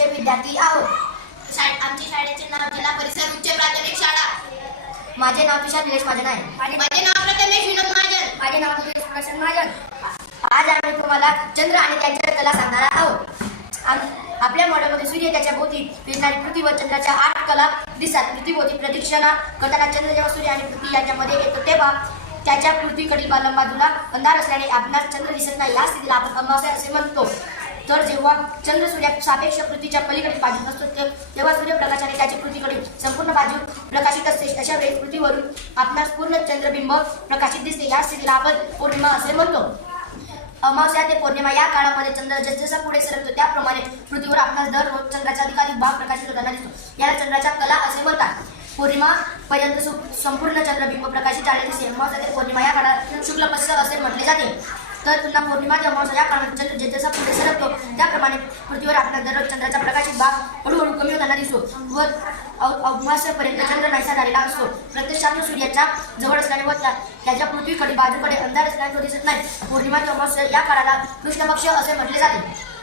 वर्गाचे विद्यार्थी आहोत. आमच्या शाळेचे नाव जिल्हा परिषद उच्च प्राथमिक शाळा. माझे नाव तुषार निलेश महाजन आहे. माझे नाव प्रथमेश विनोद महाजन. माझे नाव प्रसन्न महाजन. आज आम्ही तुम्हाला चंद्र आणि त्यांच्या कला सांगणार आहोत. आपल्या मॉडेलमध्ये सूर्य त्याच्या भोवती फिरणारी पृथ्वी व चंद्राच्या 8 कला दिसतात. पृथ्वीभोवती प्रदक्षिणा करताना चंद्र जेव्हा सूर्य आणि पृथ्वी यांच्यामध्ये येतो तेव्हा त्याच्या पृथ्वीकडील बाजूला अंधार असल्याने आपणास चंद्र दिसत नाही. या स्थितीला आपण अमावस्या असे म्हणतो. तर जेव्हा चंद्र सूर्या सापेक्ष पृथ्वीच्या पलीकडील बाजूत असतो तेव्हा सूर्यप्रकाशाने त्याची पृथ्वीकडील संपूर्ण बाजू प्रकाशित असते. अशा वेळी पृथ्वीवरून आपणास पूर्ण चंद्रबिंब प्रकाशित दिसते. या स्थितीला आपण पौर्णिमा असे म्हणतो. अमावस्या ते पौर्णिमा या काळामध्ये चंद्र जसजसा पुढे सरकतो त्याप्रमाणे पृथ्वीवर आपणास दररोज चंद्राचा अधिकाधिक भाग प्रकाशित होताना दिसतो. याला चंद्राच्या कला असे म्हणतात. पौर्णिमा पर्यंत संपूर्ण चंद्रबिंब प्रकाशित झाले दिसते. अमावस्या ते पौर्णिमा या काळात शुक्ल पक्ष असे म्हटले जाते. तर पुन्हा पौर्णिमा ते अमावस्या या काळामध्ये चंद्र जसजसा पुढे सरकतो त्याप्रमाणे पृथ्वीवर आपल्याला दररोज चंद्राचा प्रकाशित भाग हळूहळू कमी होताना दिसतो व अमावस्यापर्यंत चंद्र नाहीसा झालेला असतो. प्रत्यक्षात सूर्याच्या जवळ असल्याने व त्याच्या पृथ्वीकडे बाजूकडे अंधार असल्याने तो दिसत नाही. पौर्णिमा ते अमावस्या या काळाला कृष्ण पक्ष असे म्हटले जाते.